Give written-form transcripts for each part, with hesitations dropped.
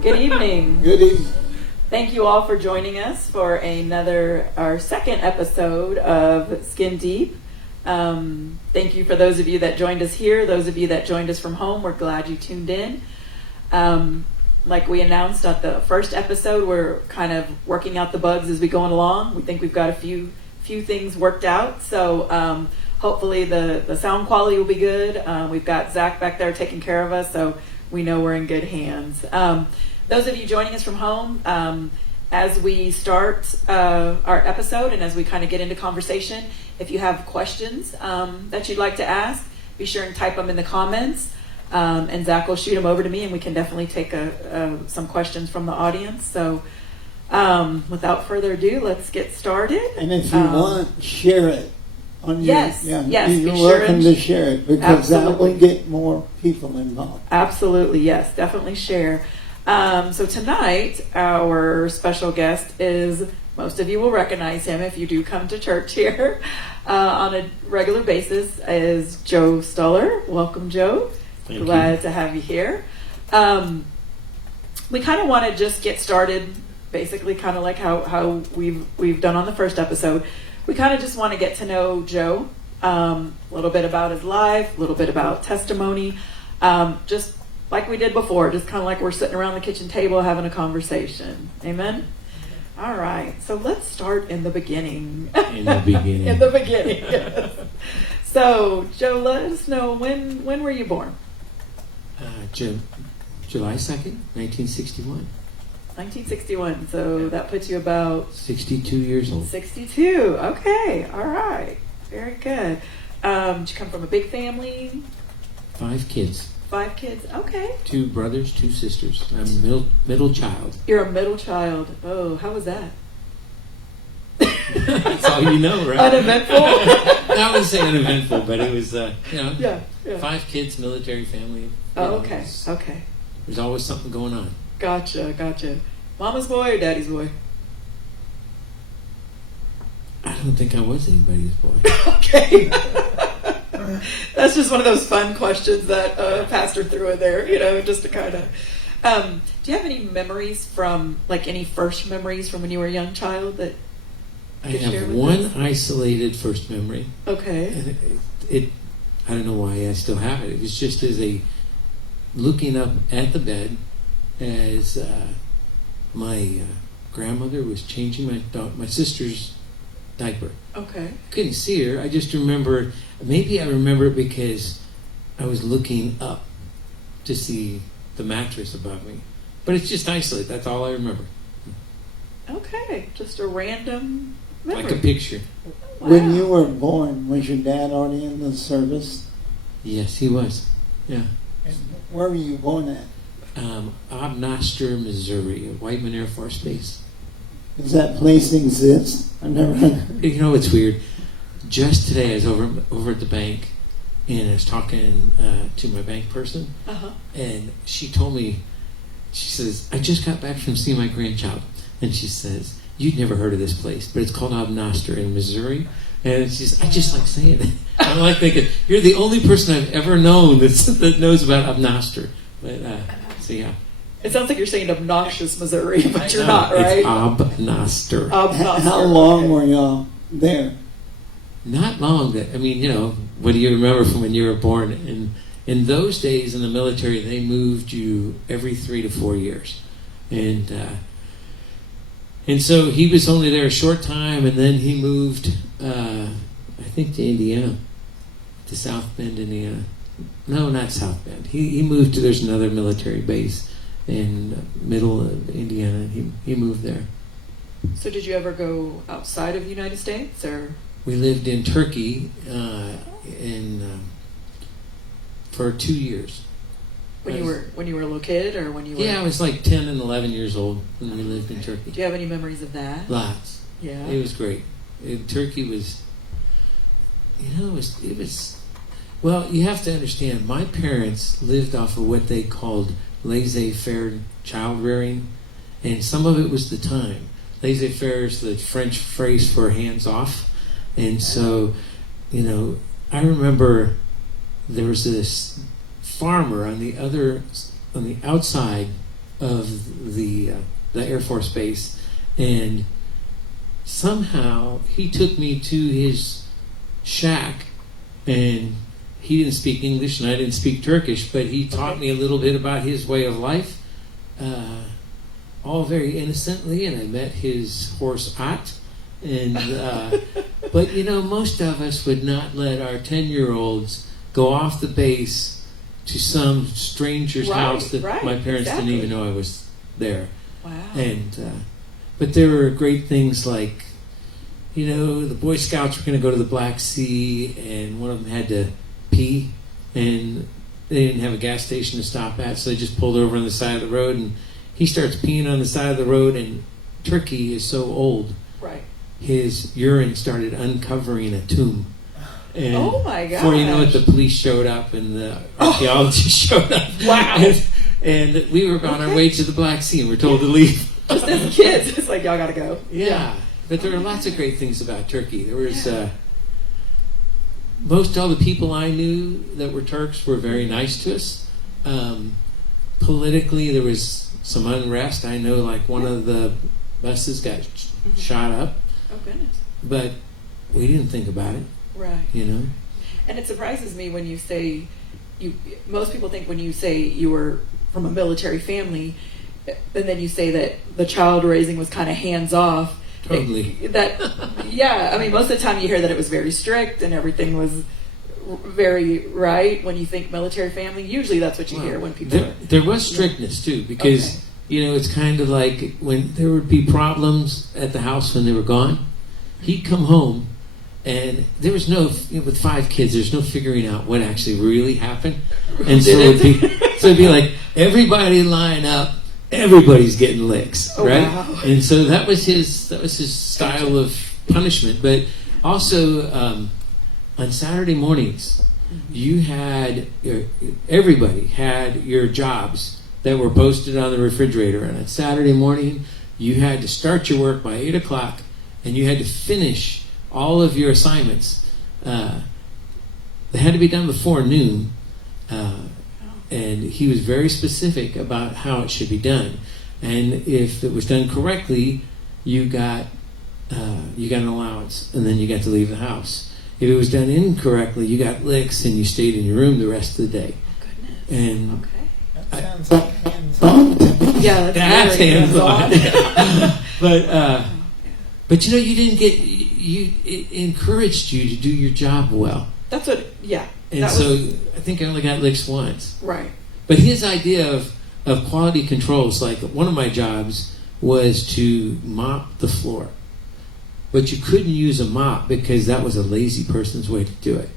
Good evening. Good evening. Thank you all for joining us for our second episode of Skin Deep. Thank you for those of you that joined us here, those of you that joined us from home. We're glad you tuned in. Like we announced at the first episode, we're kind of working out the bugs as we go along. We think we've got a few things worked out. So hopefully the sound quality will be good. We've got Zach back there taking care of us, so we know we're in good hands. Those of you joining us from home, as we start our episode and as we kind of get into conversation, if you have questions that you'd like to ask, be sure and type them in the comments. And Zach will shoot them over to me, and we can definitely take some questions from the audience. So without further ado, let's get started. And if you want, share it. Yes, you're sure welcome to share it, because that will Absolutely. get more people involved. Absolutely, yes, definitely share. So tonight, our special guest is, most of you will recognize him if you do come to church here on a regular basis, is Joe Stuller. Welcome, Joe. Thank Glad to have you here. We kind of want to just get started, basically kind of like how we've done on the first episode. We kind of just want to get to know Joe, a little bit about his life, a little bit about testimony, just like we did before, just kind of like we're sitting around the kitchen table having a conversation. Amen? All right, so let's start in the beginning. In the beginning. In the beginning, yes. So, Joe, let us know, when were you born? July 2nd, 1961. 1961, so that puts you about 62 years old. 62. Okay, all right, very good. Did you come from a big family? 5 kids. 5 kids. Okay. 2 brothers, 2 sisters. I'm middle child. You're a middle child. Oh, how was that? That's all you know, right? Uneventful. I wouldn't say uneventful, but it was, Yeah. 5 kids, military family. Oh, okay. Okay. There's always something going on. Gotcha. Mama's boy or daddy's boy? I don't think I was anybody's boy. Okay. That's just one of those fun questions that Pastor threw in there, just to kind of. Do you have any memories from, like, any first memories from when you were a young child that I you could share have with one us? isolated first memory. Okay. And I don't know why I still have it. It was just as looking up at the bed as my grandmother was changing my sister's diaper. Okay. I couldn't see her. I just remember, maybe I remember it because I was looking up to see the mattress above me. But it's just isolated. That's all I remember. Okay. Just a random memory. Like a picture. Wow. When you were born, was your dad already in the service? Yes, he was. Yeah. And where were you born at? Obnoster, Missouri, at Whiteman Air Force Base. Does that place exist? I've never heard. You know, it's weird. Just today, I was over at the bank, and I was talking to my bank person, and she told me, she says, I just got back from seeing my grandchild, and she says, you'd never heard of this place, but it's called Obnoster in Missouri. And she says, I just like saying it. I'm like thinking, you're the only person I've ever known that knows about Obnoster. But, so yeah. It sounds like you're saying obnoxious Missouri, but you're not, right? It's Obnoster. Obnoxious. How long were y'all there? Not long. What do you remember from when you were born? In those days in the military, they moved you every 3 to 4 years. And so he was only there a short time, and then he moved, I think, to Indiana, to South Bend, Indiana. No, not South Bend. He moved to, there's another military base in middle of Indiana. He moved there. So did you ever go outside of the United States, or? We lived in Turkey for 2 years. When you were a little kid, or when you were? Yeah, I was like 10 and 11 years old when we lived in Turkey. Do you have any memories of that? Lots. Yeah. It was great. Turkey was, it was. Well, you have to understand, my parents lived off of what they called laissez-faire child rearing, and some of it was the time. Laissez-faire is the French phrase for hands off, and so, I remember there was this farmer on the outside of the Air Force Base, and somehow he took me to his shack, and he didn't speak English and I didn't speak Turkish, but he taught me a little bit about his way of life, all very innocently, and I met his horse At. And but most of us would not let our 10-year-olds go off the base to some stranger's house that my parents didn't even know I was there. Wow. And but there were great things like, the Boy Scouts were going to go to the Black Sea, and one of them had to pee, and they didn't have a gas station to stop at, so they just pulled over on the side of the road, and he starts peeing on the side of the road, and Turkey is so old. Right. His urine started uncovering a tomb. And oh my gosh. Before you know it, the police showed up and the archaeologists showed up. Wow. And we were on our way to the Black Sea and we're told to leave. Just as kids, it's like, y'all gotta go. Yeah. But there are lots of great things about Turkey. There was most all the people I knew that were Turks were very nice to us. Politically, there was some unrest. I know, like, one of the buses got shot up. Oh, goodness. But we didn't think about it. Right. And it surprises me when you say, most people think when you say you were from a military family, and then you say that the child raising was kind of hands off. Totally. Most of the time you hear that it was very strict and everything was very right. When you think military family, usually that's what you hear when people there was strictness too, because it's kind of like when there would be problems at the house when they were gone, he'd come home and there was no, with 5 kids, there's no figuring out what actually really happened. And so it'd be like, everybody line up, everybody's getting licks, right? Wow. And so that was his style of punishment. But also on Saturday mornings, everybody had your jobs that were posted on the refrigerator, and on Saturday morning you had to start your work by 8 o'clock and you had to finish all of your assignments. They had to be done before noon, and he was very specific about how it should be done. And if it was done correctly, you got an allowance, and then you got to leave the house. If it was done incorrectly, you got licks, and you stayed in your room the rest of the day. Oh, goodness. And that sounds like hands-on. Yeah, that's hands-on. But you didn't get. It encouraged you to do your job well. That's what. Yeah. And I think I only got licks once. Right. But his idea of quality controls, like one of my jobs was to mop the floor. But you couldn't use a mop because that was a lazy person's way to do it.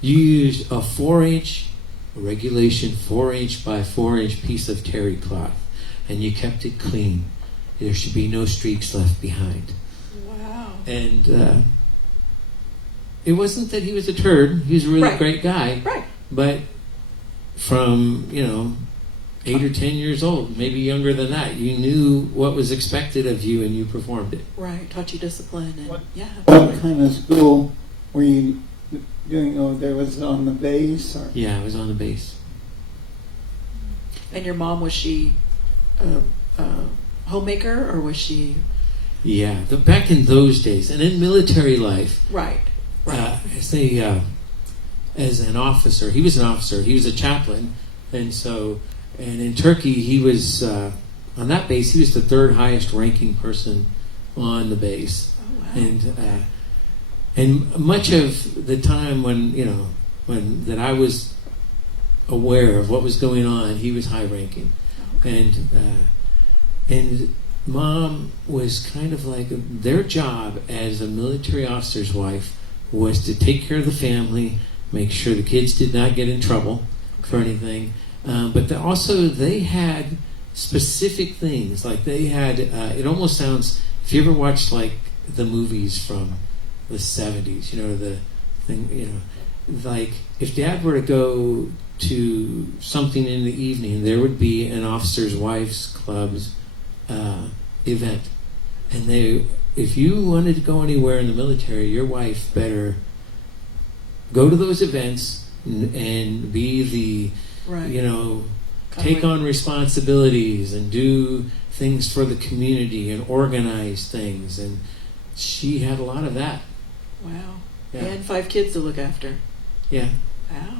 You used a 4-inch, regulation 4-inch by 4-inch piece of terry cloth, and you kept it clean. There should be no streaks left behind. Wow. And it wasn't that he was a turd. He was a really great guy. Right. But from, 8 or 10 years old, maybe younger than that, you knew what was expected of you and you performed it. Right. Taught you discipline. And, What kind of school were you doing? Oh, there was on the base? Or? Yeah, I was on the base. And your mom, was she a homemaker, or was she? Yeah, back in those days, and in military life, Right. As an officer, he was an officer. He was a chaplain, and in Turkey, he was on that base. He was the 3rd highest ranking person on the base. Oh, wow. And much of the time when that I was aware of what was going on, he was high ranking. Okay. And Mom was kind of like, their job as a military officer's wife was to take care of the family, make sure the kids did not get in trouble for anything. But also they had specific things. Like they had, it almost sounds, if you ever watched like the movies from the 70s, the thing, like if Dad were to go to something in the evening, there would be an officer's wife's club's event. And if you wanted to go anywhere in the military, your wife better go to those events and be the, take on responsibilities and do things for the community and organize things. And she had a lot of that. Wow. Yeah. And 5 kids to look after. Yeah. Wow.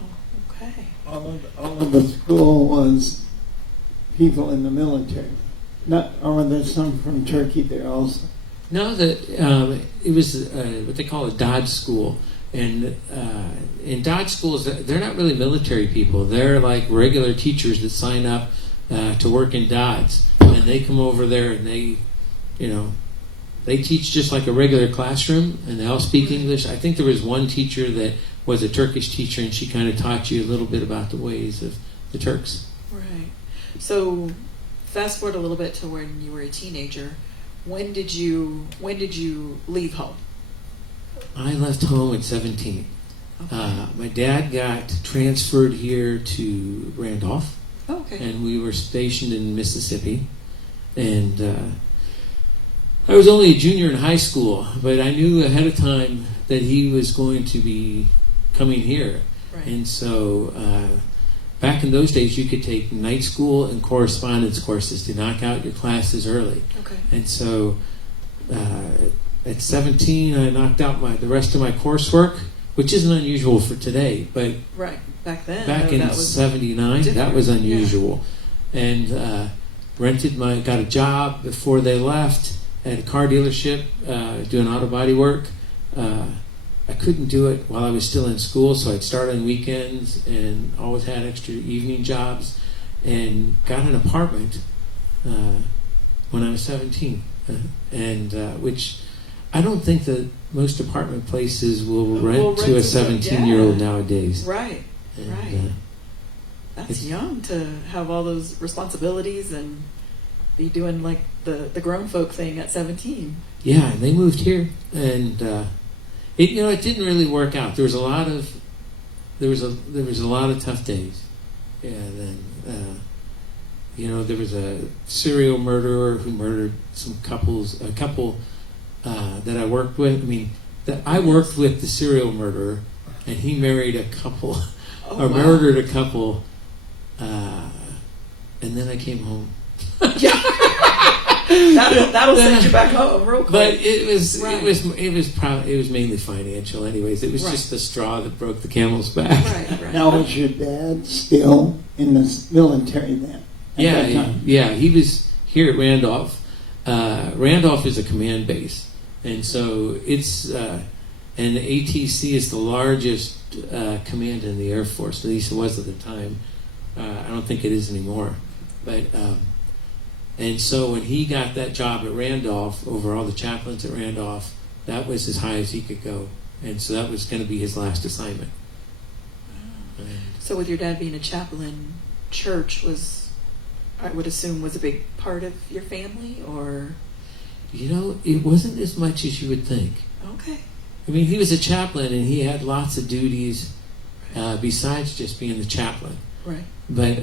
Okay. All of the school was people in the military. Not, or there's some from Turkey there also. No, it was what they call a Dodge school. And in Dodge schools, they're not really military people. They're like regular teachers that sign up to work in Dodge. And they come over there and they teach just like a regular classroom, and they all speak English. I think there was one teacher that was a Turkish teacher, and she kind of taught you a little bit about the ways of the Turks. Right. So fast forward a little bit to when you were a teenager. When did you leave home? I left home at 17. Okay. My dad got transferred here to Randolph, Oh, okay. and we were stationed in Mississippi. And I was only a junior in high school, but I knew ahead of time that he was going to be coming here. Right. And so back in those days, you could take night school and correspondence courses to knock out your classes early. Okay. And so at 17, I knocked out the rest of my coursework, which isn't unusual for today, but Right. Back then. back in that was 79, that different. was unusual. And got a job before they left at a car dealership doing auto body work. I couldn't do it while I was still in school, so I'd start on weekends and always had extra evening jobs, and got an apartment when I was 17. Which I don't think that most apartment places will rent to a 17-year-old nowadays. Right. And, Right. That's it's- young to have all those responsibilities and be doing like the grown folk thing at 17. Yeah, and they moved here, and it didn't really work out. There was a lot of tough days. Yeah, then there was a serial murderer who murdered a couple that I worked with. I worked with the serial murderer, and he married a couple, Oh, wow. murdered a couple, and then I came home. Yeah. That'll send you back home real quick. But it was Right. it was mainly financial. Anyways, it was Right. just the straw that broke the camel's back. Right. Now, was your dad still in the military then? at that time? Yeah, he was here at Randolph. Randolph is a command base, and so it's and the ATC is the largest command in the Air Force. At least it was at the time. I don't think it is anymore, but. And so when he got that job at Randolph, over all the chaplains at Randolph, that was as high as he could go. And so that was going to be his last assignment. And So with your dad being a chaplain, church I would assume, was a big part of your family, or? it wasn't as much as you would think. Okay. He was a chaplain, and he had lots of duties besides just being the chaplain. Right. But,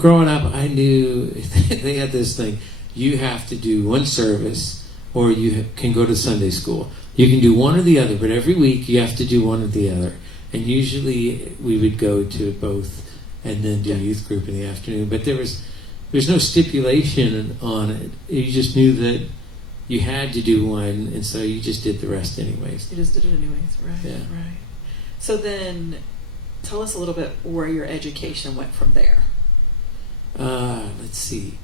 growing up, I knew they had this thing. You have to do one service, or you can go to Sunday school. You can do one or the other, but every week you have to do one or the other. And usually we would go to both and then do youth group in the afternoon. But there's no stipulation on it. You just knew that you had to do one, and so you just did the rest anyways. You just did it anyways, right? Yeah. Right. So then, tell us a little bit where your education went from there. Let's see.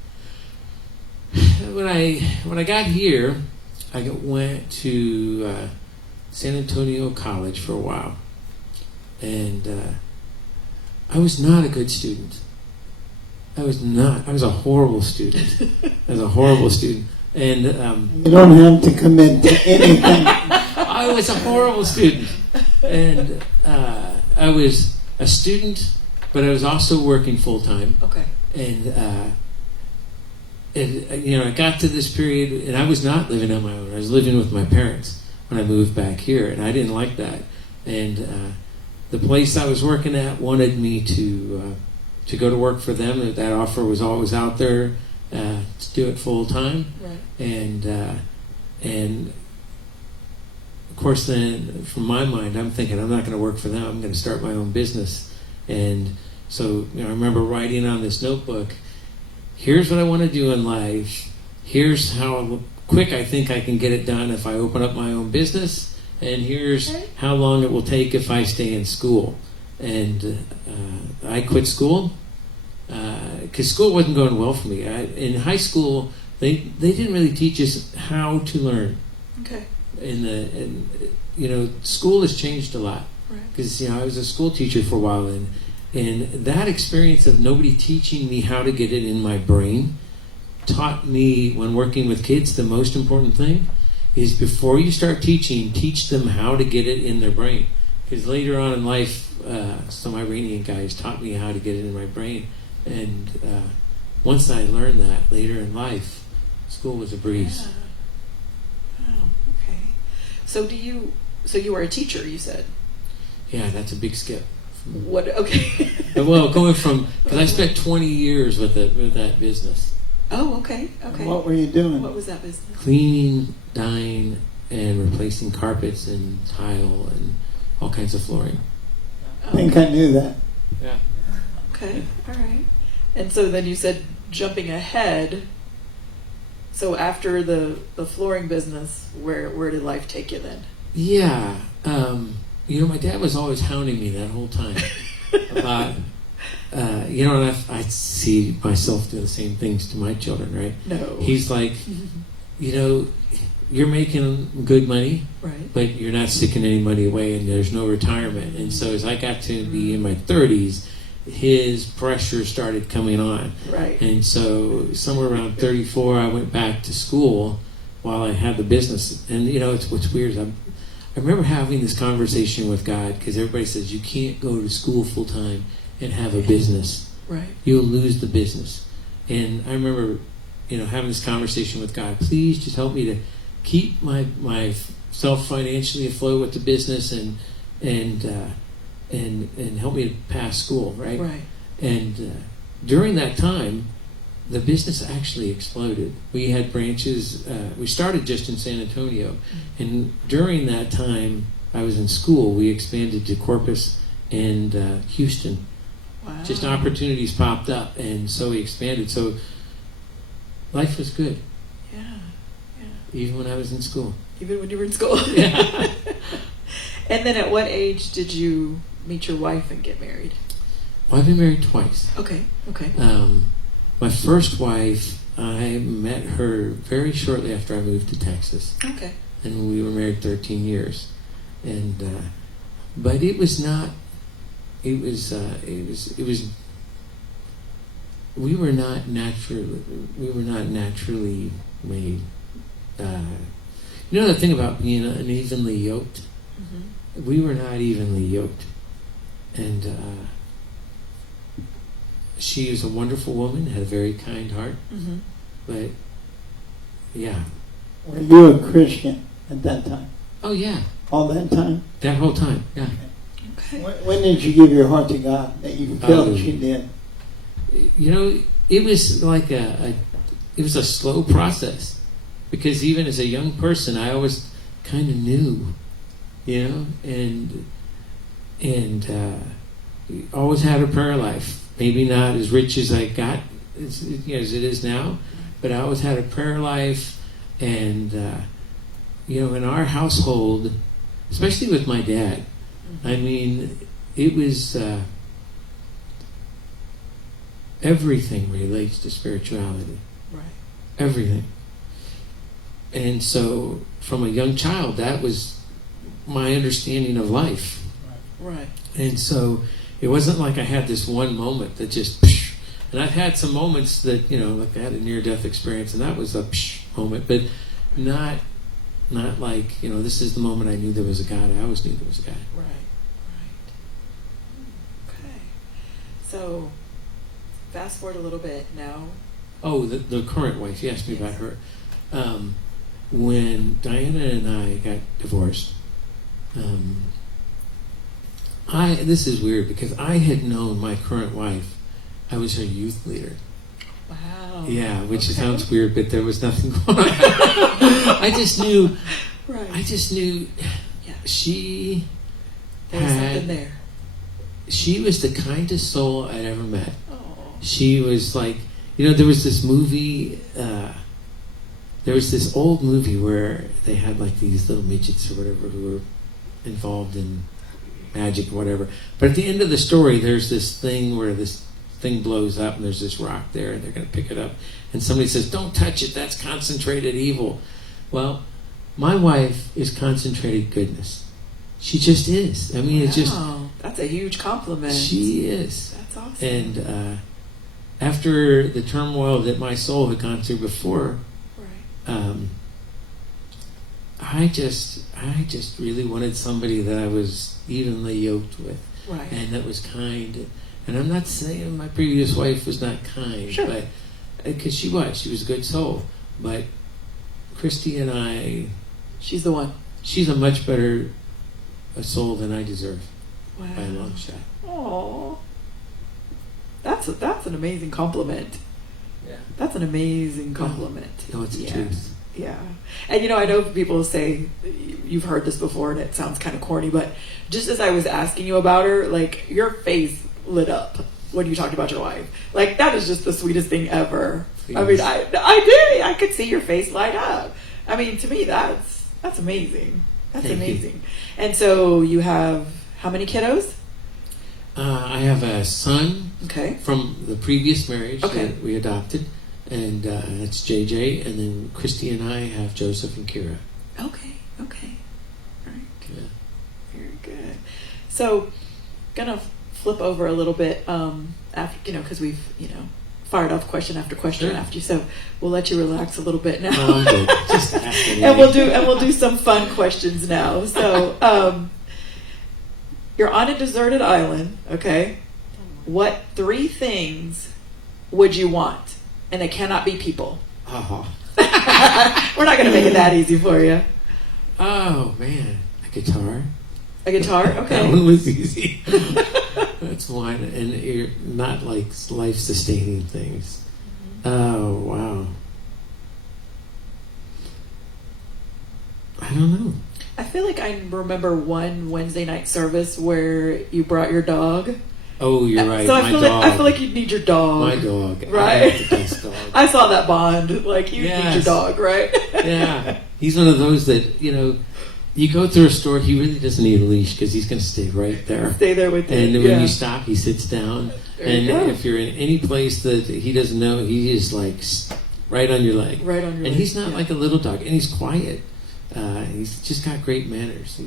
When I got here, I went to San Antonio College for a while, and I was not a good student. I was a horrible student. I was a horrible student, and You don't have to commit to anything. I was a horrible student, and I was a student, but I was also working full time. Okay. And I got to this period, and I was not living on my own. I was living with my parents when I moved back here, and I didn't like that. And the place I was working at wanted me to go to work for them. That offer was always out there to do it full time. Right. And of course, then from my mind, I'm thinking I'm not going to work for them. I'm going to start my own business. And So I remember writing on this notebook, here's what I want to do in life. Here's how quick I think I can get it done if I open up my own business. And here's how long it will take if I stay in school. And I quit school because school wasn't going well for me. In high school, they didn't really teach us how to learn. Okay. School has changed a lot. Right. Because I was a school teacher for a while, and that experience of nobody teaching me how to get it in my brain taught me, when working with kids, the most important thing is before you start teaching, teach them how to get it in their brain. Because later on in life, some Iranian guys taught me how to get it in my brain, and once I learned that later in life, school was a breeze. Yeah. Oh, okay. So you were a teacher, you said? Yeah, that's a big skip. What? Okay. Well, going from, because I spent 20 years with that business. Oh, okay. Okay. What were you doing? What was that business? Cleaning, dyeing, and replacing carpets and tile and all kinds of flooring. I think I knew that. Yeah. Okay. All right. And so then you said, jumping ahead. So after the flooring business, where did life take you then? Yeah. My dad was always hounding me that whole time about, and I see myself do the same things to my children, right? No. He's like, you're making good money, right, but you're not sticking any money away, and there's no retirement. And so as I got to be in my 30s, his pressure started coming on. right. And so somewhere around 34, I went back to school while I had the business. And, it's what's weird is I remember having this conversation with God, because everybody says you can't go to school full time and have a business. Right. You'll lose the business. And I remember, having this conversation with God. Please just help me to keep myself financially afloat with the business and help me to pass school. Right. Right. And during that time, the business actually exploded. We had branches. We started just in San Antonio, and during that time, I was in school. We expanded to Corpus and Houston. Wow. Just opportunities popped up, and so we expanded. So life was good, Yeah. even when I was in school. Even when you were in school. Yeah. And then at what age did you meet your wife and get married? Well, I've been married twice. Okay. My first wife, I met her very shortly after I moved to Texas. Okay. And we were married 13 years. And but it was not. It was. We were not naturally made. The thing about being unevenly yoked. Mm-hmm. We were not evenly yoked, and she is a wonderful woman, had a very kind heart, Mm-hmm. but yeah. Were you a Christian at that time? Oh yeah, All that time? that whole time, yeah. Okay. When did you give your heart to God that you felt you did? It was like it was a slow process, because even as a young person, I always kind of knew, and always had a prayer life. Maybe not as rich as I got as it is now, but I always had a prayer life, and in our household, especially with my dad, I mean, it was everything relates to spirituality. Right. Everything. And so, from a young child, that was my understanding of life. Right. And so, it wasn't like I had this one moment that just, and I've had some moments that, like I had a near-death experience, and that was a moment, but not like, this is the moment I knew there was a God. I always knew there was a God. Right. Okay. So, fast forward a little bit now. Oh, the current wife, you asked me about her. When Diana and I got divorced, this is weird, because I had known my current wife. I was her youth leader. Wow. Yeah, which sounds weird, but there was nothing going on. I just knew. Right. I just knew Yeah. she There was had. something there. she was the kindest soul I'd ever met. Oh. She was like, there was this movie, there was this old movie where they had like these little midgets or whatever who were involved in magic or whatever. But at the end of the story, there's this thing where this thing blows up and there's this rock there and they're going to pick it up. And somebody says, don't touch it, that's concentrated evil. Well, my wife is concentrated goodness. She just is. I mean, it's just... That's a huge compliment. She is. That's awesome. And after the turmoil that my soul had gone through before, I just really wanted somebody that I was evenly yoked with, and that was kind. And I'm not saying my previous wife was not kind, but because she was a good soul. But Christy and I, she's the one. She's a much better a soul than I deserve by a long shot. Oh, that's an amazing compliment. Yeah, that's an amazing compliment. No, it's the truth. Yeah. And I know people say, you've heard this before and it sounds kind of corny, but just as I was asking you about her, like, your face lit up when you talked about your wife. Like, that is just the sweetest thing ever. Please. I mean, I did. I could see your face light up. I mean, to me, that's amazing. That's amazing. You. And so you have how many kiddos? I have a son from the previous marriage that we adopted. And that's JJ, and then Christy and I have Joseph and Kira. Okay. All right. Yeah. Very good. So, gonna flip over a little bit after, because we've, fired off question after question after you. So we'll let you relax a little bit now. No, I'm good. Just asking. And we'll do some fun questions now. So, you're on a deserted island. Okay. What 3 things would you want? And they cannot be people. Oh. We're not going to make it that easy for you. Oh, man. A guitar. A guitar? Okay. That one was easy. That's one. And you're not like life-sustaining things. Oh, wow. I don't know. I feel like I remember one Wednesday night service where you brought your dog. Oh, you're right. So I feel like you'd need your dog. My dog. Right? I the best dog. I saw that bond. Like, you need your dog, right? Yeah. He's one of those that, you go through a store, he really doesn't need a leash because he's going to stay right there. Stay there with you. And when you stop, he sits down. And if you're in any place that he doesn't know, he is like right on your leg. Right on your leg. And he's not like a little dog. And he's quiet. He's just got great manners.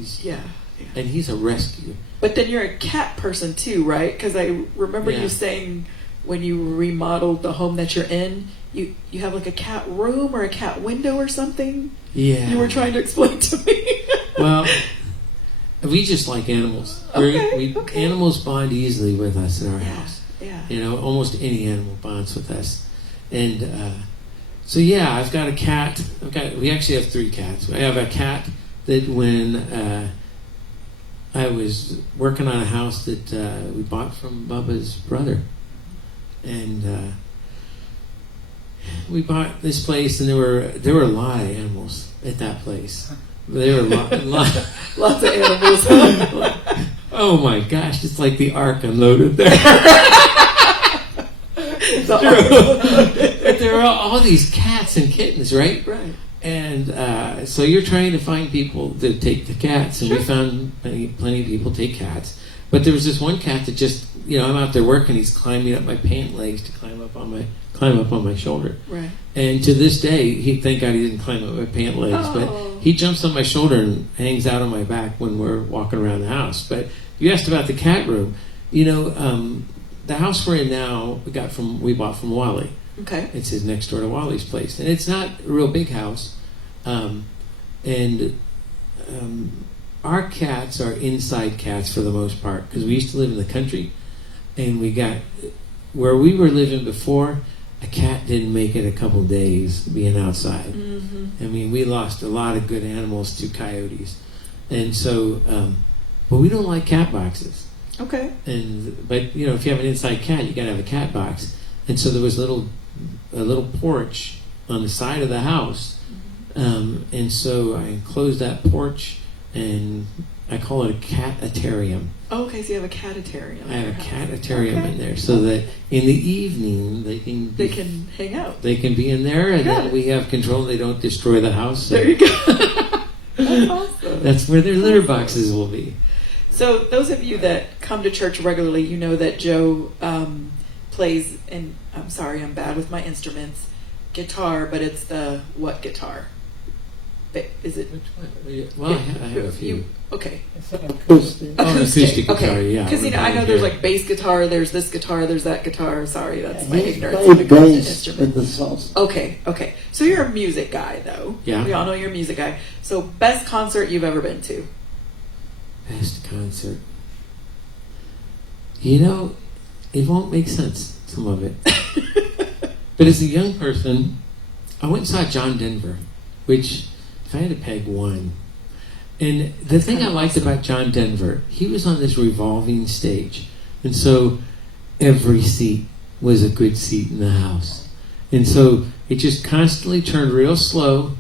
And he's a rescue. But then you're a cat person too, right? Because I remember you saying when you remodeled the home that you're in, you have like a cat room or a cat window or something. Yeah. You were trying to explain to me. Well, we just like animals. Animals bond easily with us in our house. Yeah. Almost any animal bonds with us. And so I've got a cat. We actually have 3 cats. I have a cat that when I was working on a house that we bought from Bubba's brother. And we bought this place, and there were a lot of animals at that place. There were lots of animals. Oh my gosh, it's like the ark unloaded there. There are all these cats and kittens, right? Right. And so you're trying to find people to take the cats, and we found plenty of people take cats. But there was this one cat that just, I'm out there working, he's climbing up my pant legs to climb up on my shoulder. Right. And to this day, thank God he didn't climb up my pant legs, but he jumps on my shoulder and hangs out on my back when we're walking around the house. But you asked about the cat room. The house we're in now, we bought from Wally. Okay. It's his next door to Wally's place. And it's not a real big house. Our cats are inside cats for the most part, because we used to live in the country, and where we were living before, a cat didn't make it a couple days being outside. Mm-hmm. I mean, we lost a lot of good animals to coyotes. And so, but we don't like cat boxes. Okay. But if you have an inside cat, you got to have a cat box. And so there was a little porch on the side of the house. And so I enclosed that porch and I call it a cat-atarium. Oh, okay, so you have a catarium. I have a cat-atarium in there, so that in the evening they can hang out. They can be in there, and then we have control. They don't destroy the house. There you go. That's awesome. That's where their litter boxes will be. So those of you that come to church regularly, you know that Joe plays, and I'm sorry, I'm bad with my instruments, guitar, but it's the what guitar? Is it? Which one? Well, I have a few. Okay. It's an acoustic. Oh, an acoustic guitar, okay. yeah. Because I know there's like bass guitar, there's this guitar, there's that guitar. Sorry, that's my ignorance. He played bass with the salsa. Okay. So you're a music guy, though. Yeah. We all know you're a music guy. So best concert you've ever been to? Best concert. It won't make sense, some of it. But as a young person, I went and saw John Denver, which, if I had to peg one. And the thing I liked about John Denver, he was on this revolving stage. And so every seat was a good seat in the house. And so it just constantly turned real slow.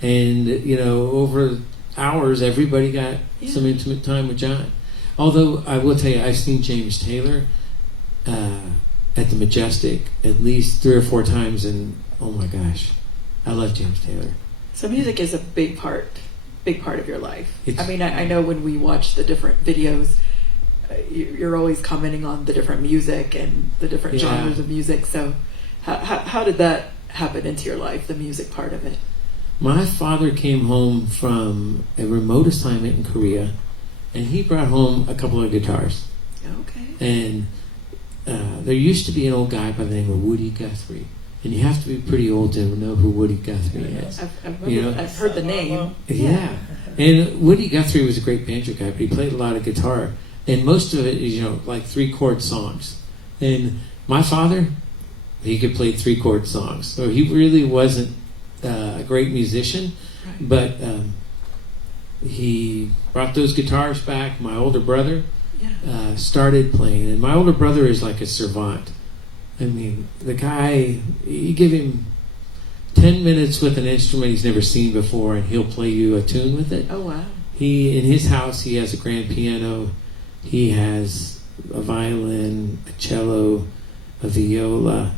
And, over hours, everybody got some intimate time with John. Although, I will tell you, I've seen James Taylor at the Majestic at least 3 or 4 times. And, oh my gosh, I love James Taylor. So music is a big part of your life. I know when we watch the different videos, you're always commenting on the different music and the different genres of music. So how did that happen into your life, the music part of it? My father came home from a remote assignment in Korea, and he brought home a couple of guitars. Okay. And there used to be an old guy by the name of Woody Guthrie. And you have to be pretty old to know who Woody Guthrie is. I've heard the name. Yeah. And Woody Guthrie was a great banjo guy, but he played a lot of guitar. And most of it is, like 3-chord songs. And my father, he could play 3-chord songs. So he really wasn't a great musician, but he brought those guitars back. My older brother started playing. And my older brother is like a savant. I mean, the guy, you give him 10 minutes with an instrument he's never seen before, and he'll play you a tune with it. Oh, wow. In his house, he has a grand piano. He has a violin, a cello, a viola,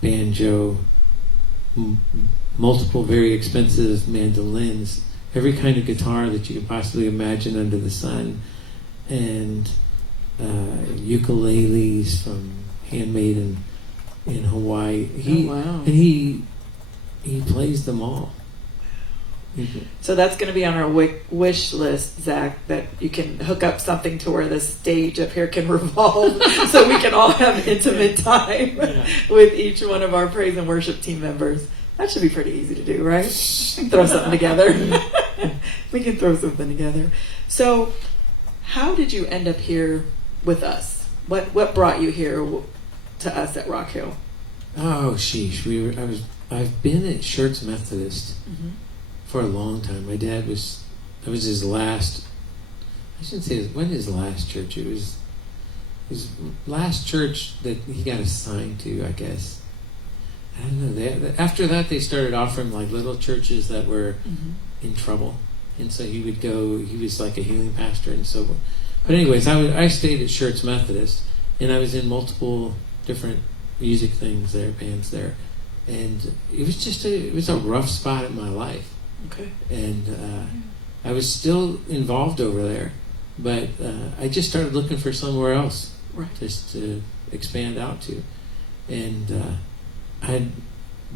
banjo, multiple very expensive mandolins, every kind of guitar that you could possibly imagine under the sun, and ukuleles handmade in Hawaii. And he plays them all. So that's going to be on our wish list, Zach, that you can hook up something to where the stage up here can revolve so we can all have intimate time with each one of our praise and worship team members. That should be pretty easy to do, right? We can throw something together. So how did you end up here with us? What brought you here to us at Rock Hill? Oh, sheesh. I've been at Schertz Methodist for a long time. My dad was his last, I shouldn't say it wasn't his last church. It was his last church that he got assigned to, I guess. I don't know. After that, they started offering like little churches that were in trouble. And so he would go, he was like a healing pastor and so on. But anyways, I stayed at Schertz Methodist, and I was in multiple different music things there, bands there. And it was a rough spot in my life. Okay. And I was still involved over there, but I just started looking for somewhere else, just to expand out to. And I'd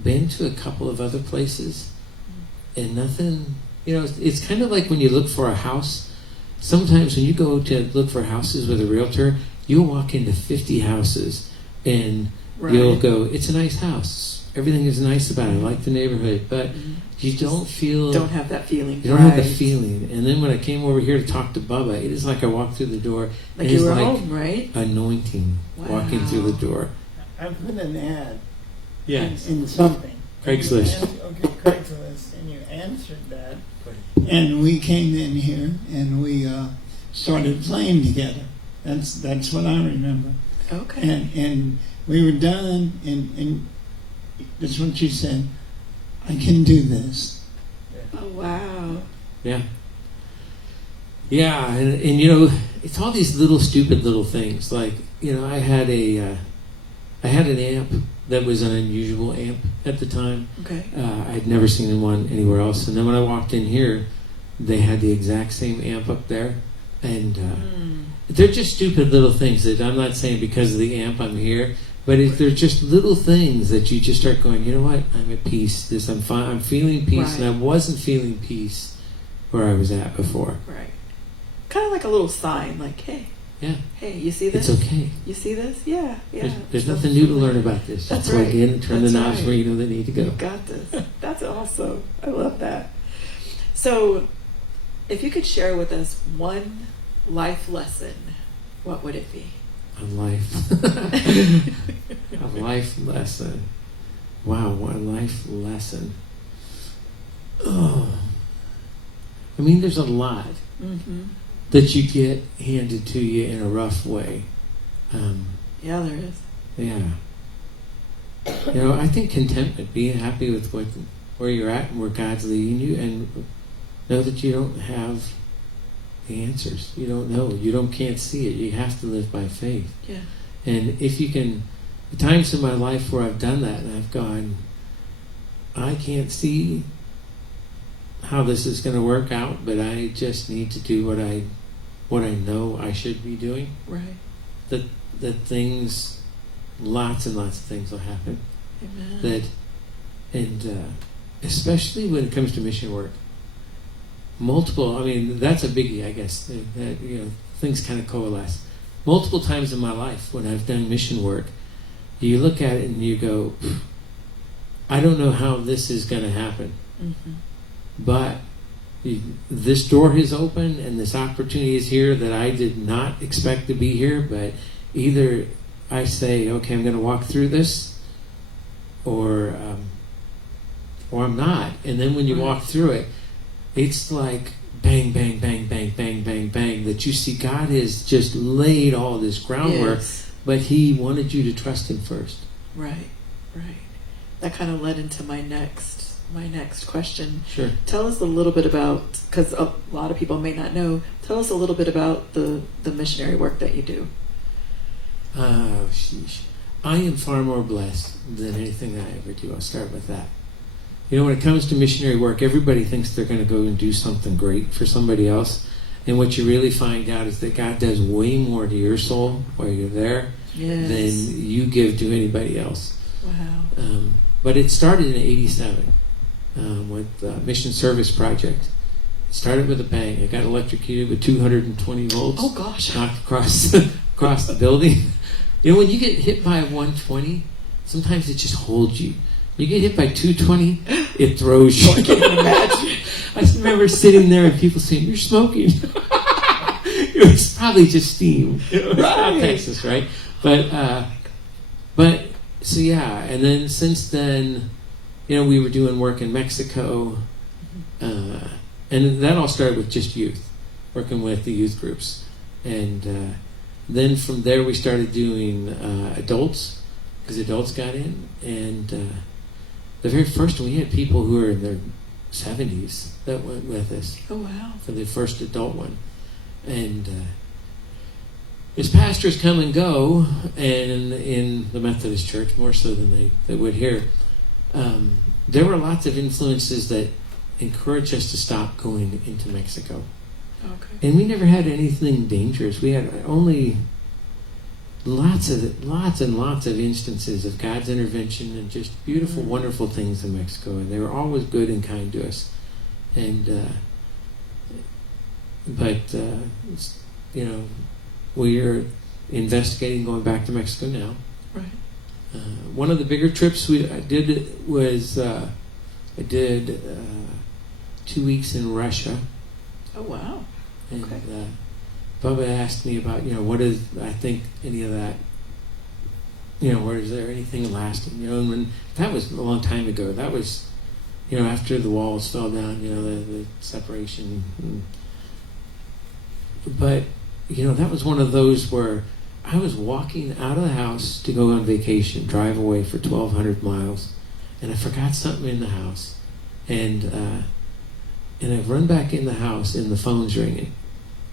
been to a couple of other places, and nothing. It's kind of like when you look for a house. Sometimes when you go to look for houses with a realtor, you'll walk into 50 houses, and you'll go, "It's a nice house. Everything is nice about it. I like the neighborhood," but you don't have that feeling. You don't have the feeling. And then when I came over here to talk to Bubba, it is like I walked through the door. Like you were home, right? Anointing walking through the door. I put an ad. Yes. In something. Craigslist. Okay, Craigslist, and you answered that. And we came in here and we started playing together. That's what I remember. Okay. And we were done, and that's what you said. I can do this. Oh, wow. Yeah. Yeah, and you know, it's all these little stupid little things. Like, you know, I had an amp that was an unusual amp at the time. Okay. I had never seen one anywhere else. And then when I walked in here, they had the exact same amp up there. And they're just stupid little things that I'm not saying because of the amp I'm here, but they're just little things that you just start going, you know what, I'm at peace. I'm fine. I'm feeling peace, Right. and I wasn't feeling peace where I was at before. Right. Kind of like a little sign, like, hey, Yeah, you see this? it's okay. You see this? Yeah. There's nothing new to learn about this. That's Just plug right. in and turn That's the knobs right. where you know they need to go. You got this. That's awesome. I love that. So, if you could share with us one life lesson, what would it be? A life, a life lesson. Wow, what a life lesson. Oh, I mean, there's a lot Mm-hmm. that you get handed to you in a rough way. Yeah, there is. Yeah. You know, I think contentment, being happy with where you're at and where God's leading you, and know that you don't have the answers. You don't know. Can't see it. You have to live by faith. Yeah. And if you can, the times in my life where I've done that and I've gone, I can't see how this is going to work out, but I just need to do what I know I should be doing. Right. That things, lots and lots of things will happen. Amen. Especially when it comes to mission work, multiple. I mean, that's a biggie, I guess. That you know, things kind of coalesce. Multiple times in my life when I've done mission work, you look at it and you go, I don't know how this is going to happen, Mm-hmm. but this door is open and this opportunity is here that I did not expect to be here. But either I say, okay, I'm going to walk through this, or I'm not. And then when you walk through it, it's like bang, bang, bang, bang, bang, bang, bang, that you see God has just laid all this groundwork, Yes. but He wanted you to trust Him first. Right. That kind of led into my next question. Sure. Tell us a little bit about, because a lot of people may not know, tell us a little bit about the missionary work that you do. Oh, sheesh. I am far more blessed than anything that I ever do. I'll start with that. You know, when it comes to missionary work, everybody thinks they're going to go and do something great for somebody else. And what you really find out is that God does way more to your soul while you're there Yes. than you give to anybody else. Wow. But it started in '87 with the Mission Service Project. It started with a bang. It got electrocuted with 220 volts. Oh gosh. Knocked across the building. You know, when you get hit by 120, sometimes it just holds you. You get hit by 220, it throws you. I can't imagine. I just remember sitting there and people saying, "You're smoking." It was probably just steam. It was not Right. Texas, right? But so yeah, and then since then, you know, we were doing work in Mexico, and that all started with just youth, working with the youth groups, and then from there we started doing adults, because adults got in, and the very first one we had people who were in their 70s that went with us Oh wow. for the first adult one. And as pastors come and go, and in the Methodist Church, more so than they would here, there were lots of influences that encouraged us to stop going into Mexico. Okay. And we never had anything dangerous. We had only lots and lots of instances of God's intervention and just beautiful, wonderful things in Mexico. And they were always good and kind to us. And you know, we are investigating going back to Mexico now. Right. One of the bigger trips I did was I did 2 weeks in Russia. Oh wow. And Okay. Bubba asked me about, you know, what is, I think any of that, you know, where is there anything lasting? You know, and when, that was a long time ago. That was, you know, after the walls fell down, you know, the separation. But, you know, that was one of those where I was walking out of the house to go on vacation, drive away for 1,200 miles, and I forgot something in the house. And I run back in the house and the phone's ringing.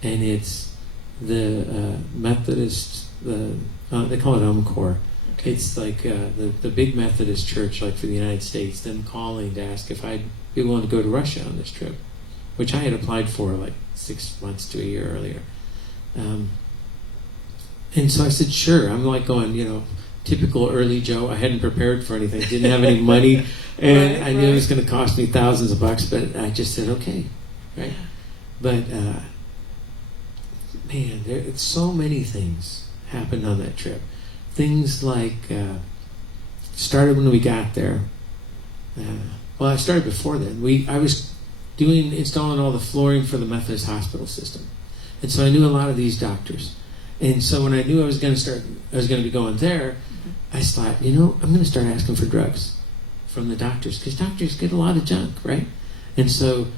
and it's the Methodist. They call it Encore. Okay. It's like the big Methodist church, like for the United States. Them calling to ask if I'd be willing to go to Russia on this trip, which I had applied for like 6 months to a year earlier. And so I said, sure. I'm like going, typical early Joe. I hadn't prepared for anything. Didn't have any money. And I knew it was going to cost me thousands of bucks, but I just said, okay. Right? But, man, it's so many things happened on that trip. Things like, started when we got there. Well, I started before then. I was installing all the flooring for the Methodist hospital system. And so I knew a lot of these doctors. And so when I knew I was going to be going there, I thought, I'm going to start asking for drugs from the doctors, because doctors get a lot of junk, right? And so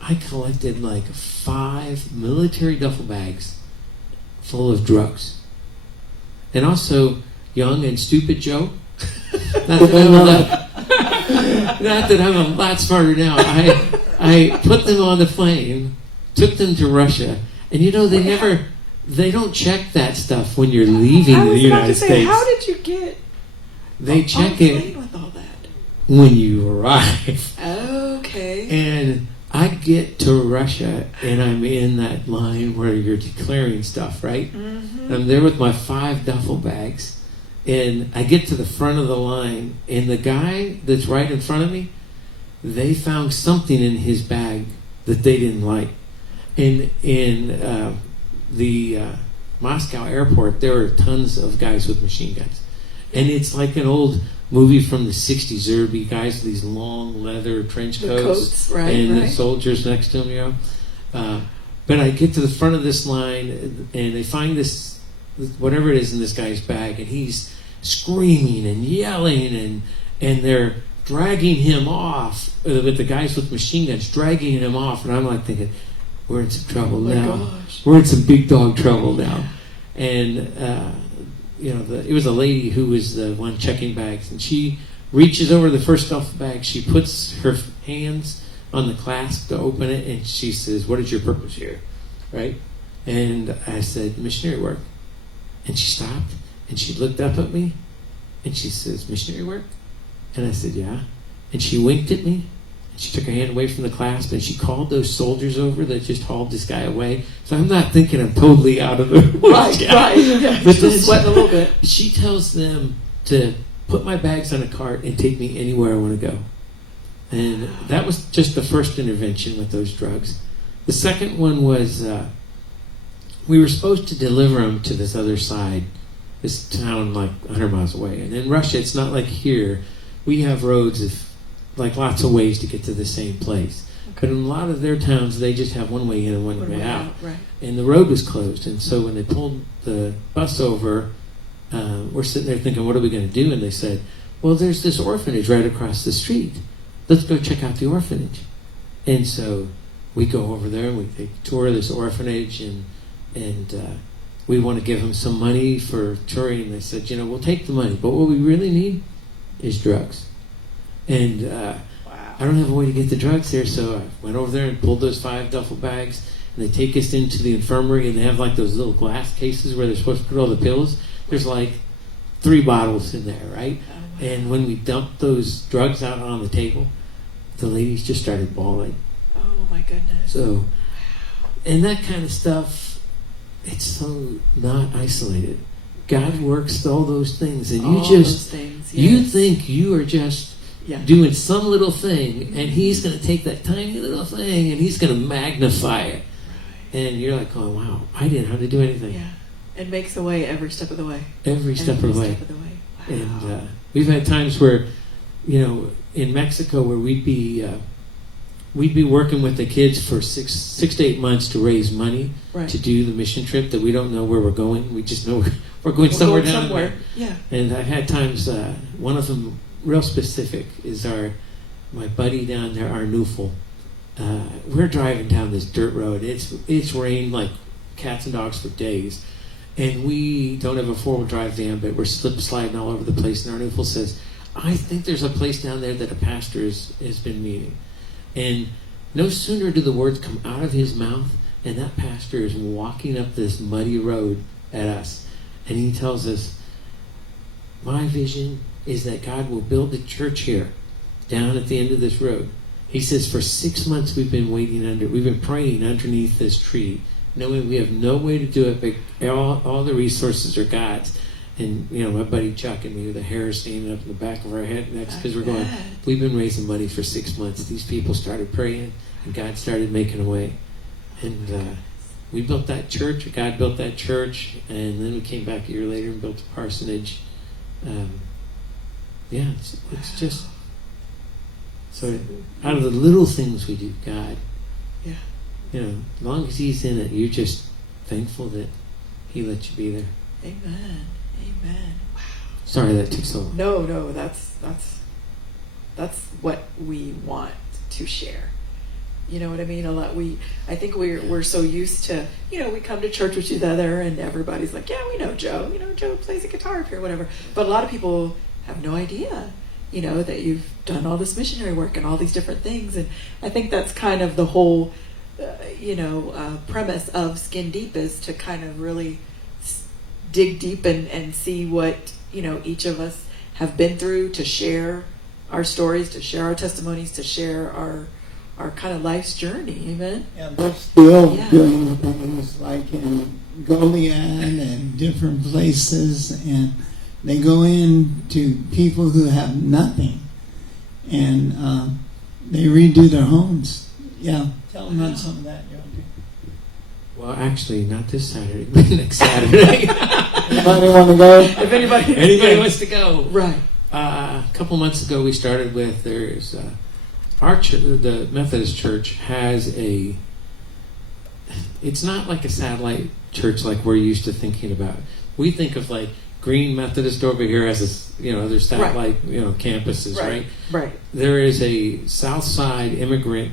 I collected like 5 military duffel bags full of drugs. And also, young and stupid Joe, not that I'm a lot smarter now, I put them on the plane, took them to Russia, and they don't check that stuff when you're leaving the United States. How did you get they check it with all that? When you arrive. Okay. And I get to Russia, and I'm in that line where you're declaring stuff, right? Mm-hmm. I'm there with my 5 duffel bags, and I get to the front of the line, and the guy that's right in front of me, they found something in his bag that they didn't like. In the Moscow airport, there were tons of guys with machine guns. And it's like an old movie from the 60s. There would be guys with these long leather trench coats, the soldiers next to them, But I get to the front of this line, and they find this, whatever it is in this guy's bag, and he's screaming and yelling, and they're dragging him off, with the guys with machine guns dragging him off. And I'm like thinking, we're in some trouble now. Gosh. We're in some big dog trouble now. And it was a lady who was the one checking bags, and she reaches over the first duffel bag. She puts her hands on the clasp to open it, and she says, "What is your purpose here?" Right? And I said, "Missionary work." And she stopped, and she looked up at me, and she says, "Missionary work?" And I said, "Yeah." And she winked at me, and she took her hand away from the clasp, and she called those soldiers over that just hauled this guy away. So I'm not thinking I'm totally out of the right. Yeah, but just sweating a little bit. She tells them to put my bags on a cart and take me anywhere I want to go. And that was just the first intervention with those drugs. The second one was we were supposed to deliver them to this other side, this town like 100 miles away. And in Russia, it's not like here. We have roads like lots of ways to get to the same place. Okay. But in a lot of their towns, they just have one way in and one way out. Right. And the road was closed. And so when they pulled the bus over, we're sitting there thinking, what are we going to do? And they said, well, there's this orphanage right across the street. Let's go check out the orphanage. And so we go over there and we take a tour of this orphanage, and we want to give them some money for touring. And they said, we'll take the money, but what we really need is drugs. And I don't have a way to get the drugs here, so I went over there and pulled those 5 duffel bags, and they take us into the infirmary, and they have like those little glass cases where they're supposed to put all the pills. There's like 3 bottles in there, right? Oh, wow. And when we dumped those drugs out on the table, the ladies just started bawling. Oh my goodness. So, and that kind of stuff, it's so not isolated. God works all those things, and you think you are just doing some little thing, and He's going to take that tiny little thing and He's going to magnify it. Right. And you're like, oh wow, I didn't have to do anything. Yeah, it makes a way every step of the way. Every step of the way. Wow. And we've had times where, in Mexico, where we'd be working with the kids for 6 to 8 months to raise money to do the mission trip that we don't know where we're going. We just know we're going somewhere down there. Yeah. And I've had times, one of them real specific is my buddy down there, Arnulfo. We're driving down this dirt road. It's rained like cats and dogs for days. And we don't have a 4-wheel drive van, but we're sliding all over the place. And Arnulfo says, I think there's a place down there that a pastor has been meeting. And no sooner do the words come out of his mouth And that pastor is walking up this muddy road at us. And he tells us, my vision is that God will build a church here, down at the end of this road. He says, for 6 months we've been praying underneath this tree, knowing we have no way to do it, but all the resources are God's. And, my buddy Chuck and me, with the hair standing up in the back of our head, and that's because we've been raising money for 6 months. These people started praying, and God started making a way. And we built that church, God built that church, and then we came back a year later and built a parsonage. It's just... So out of the little things we do, God, as long as He's in it, you're just thankful that He let you be there. Amen. Amen. Wow. Sorry that took so long. No, that's what we want to share. You know what I mean? I think we're so used to, we come to church with each other and everybody's like, yeah, we know Joe. Joe plays a guitar up here, whatever. But a lot of people have no idea, that you've done all this missionary work and all these different things. And I think that's kind of the whole, premise of Skin Deep, is to kind of really dig deep and see what, each of us have been through, to share our stories, to share our testimonies, to share our kind of life's journey. Amen? Yeah, they're still doing things like in Goliad and different places, and they go in to people who have nothing, and they redo their homes. Yeah, tell them about some of that, Joe. Well, actually, not this Saturday, but next Saturday. Anybody want to go? If anybody wants to go. Right. A couple months ago, we started with, our church, the Methodist Church has it's not like a satellite church like we're used to thinking about. We think of like Green Methodist over here as other satellite, campuses, right? Right. There is a South Side immigrant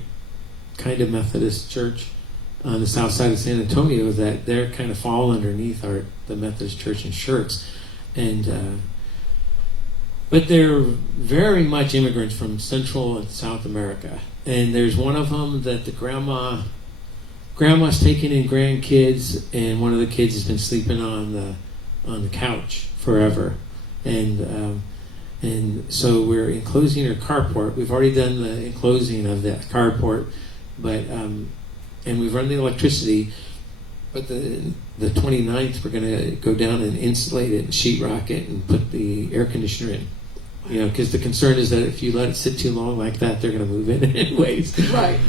kind of Methodist church on the south side of San Antonio that they're kind of fall underneath the Methodist Church in Schertz. And but they're very much immigrants from Central and South America. And there's one of them that the grandma's taking in grandkids, and one of the kids has been sleeping on the couch forever. And so we're enclosing her carport. We've already done the enclosing of that carport, but and we've run the electricity. But the 29th, we're going to go down and insulate it and sheetrock it and put the air conditioner in. Because the concern is that if you let it sit too long like that, they're going to move in anyways. Right.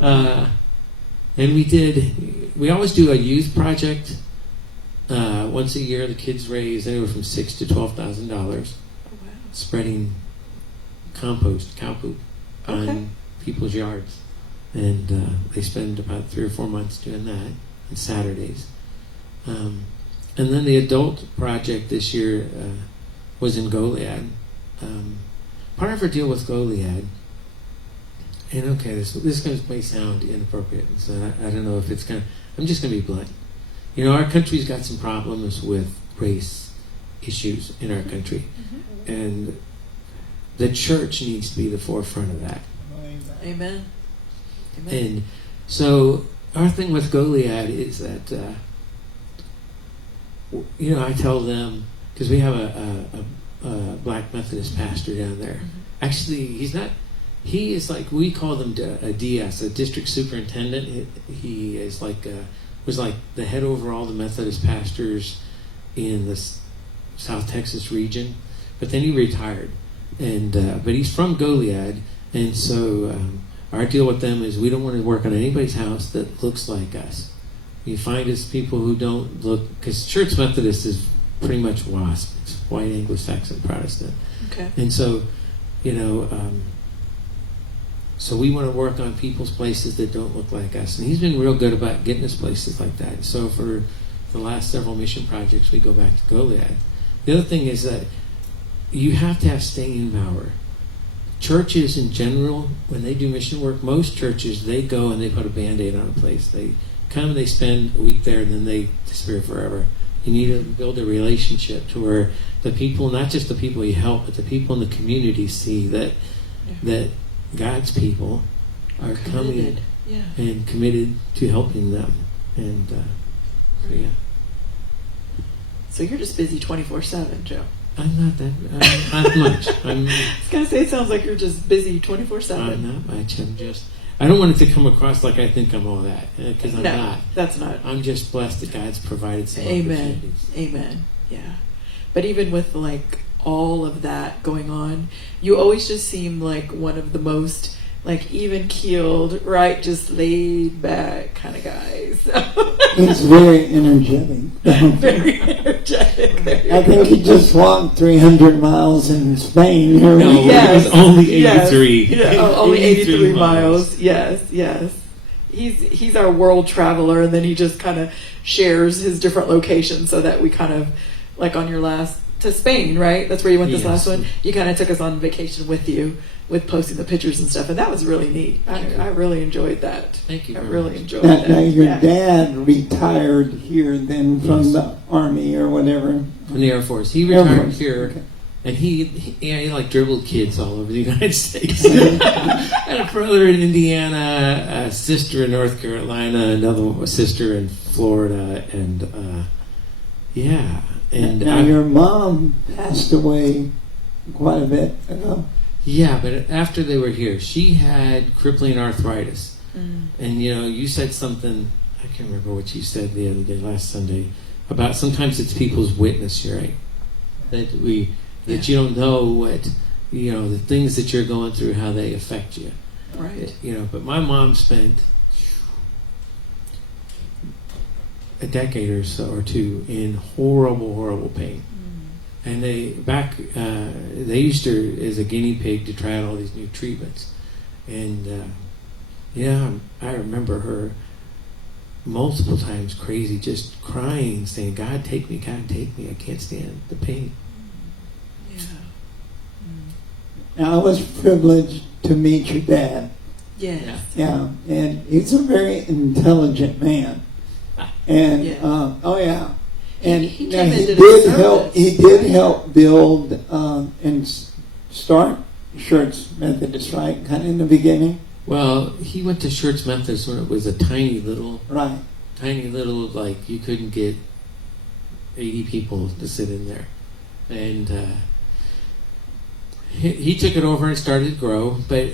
And we always do a youth project. Once a year, the kids raise anywhere from $6,000 to $12,000, spreading compost, cow poop, on people's yards. And they spend about 3 or 4 months doing that on Saturdays. And then the adult project this year was in Goliad. Part of our deal with Goliad, and this may sound inappropriate, so I don't know if it's I'm just going to be blunt. Our country's got some problems with race issues in our country, and the church needs to be the forefront of that. Amen. And so our thing with Goliad is that, I tell them, because we have a Black Methodist pastor down there. Actually, he is like, we call them a DS, a district superintendent. He is was like the head over all the Methodist pastors in the South Texas region. But then he retired. And but he's from Goliad. And so our deal with them is we don't want to work on anybody's house that looks like us. You find us people who don't look, because Church Methodist is pretty much WASP. It's white Anglo-Saxon Protestant. Okay. And so, so we want to work on people's places that don't look like us. And he's been real good about getting us places like that. So for the last several mission projects, we go back to Goliad. The other thing is that you have to have staying power. Churches in general, when they do mission work, most churches, they go and they put a Band-Aid on a place. They come, they spend a week there, and then they disappear forever. You need to build a relationship to where the people, not just the people you help, but the people in the community see that God's people are coming and committed to helping them. And so yeah. So you're just busy 24/7, Joe. I'm not that not much. I was gonna say it sounds like you're just busy 24/7. I'm not much. I don't want it to come across like I think I'm all that, because I'm not. That's not. I'm just blessed that God's provided some Amen. opportunities. Amen. Yeah. But even with like all of that going on, you always just seem like one of the most like even keeled, right? Just laid back kind of guys. He's very energetic. Very energetic. I think he just walked 300 miles in Spain. No, Yes. it was only 83. Yes. Yeah, only 83 miles. Yes, yes. He's our world traveler, and then he just kind of shares his different locations so that we kind of, like on your last, to Spain, right? That's where you went this last one. You kind of took us on vacation with you, with posting the pictures and stuff, and that was really neat. I really enjoyed that. Thank you. I really enjoyed Now, that. now your dad retired here then from the Army or whatever. From the Air Force. He Air retired Force, here, okay. and he like dribbled kids all over the United States. I had a brother in Indiana, a sister in North Carolina, another sister in Florida, and yeah. And Now your mom passed away quite a bit ago. yeah, but after they were here, she had crippling arthritis. And you said something, I can't remember what you said the other day, last Sunday, about sometimes it's people's witness, right? That you don't know what, the things that you're going through, how they affect you. Right. But my mom spent a decade or so or two in horrible, horrible pain. And they used her as a guinea pig to try out all these new treatments. And I remember her multiple times crazy, just crying, saying, God, take me, I can't stand the pain. Yeah. Now I was privileged to meet your dad. Yes. Yeah, and he's a very intelligent man. And and he now came he into the did service. help. He did help build and start Shirts Methodist, right? Kind of in the beginning, Well, he went to Shirts Methodist when it was a tiny little, right? like you couldn't get 80 people to sit in there. And he took it over and started to grow, but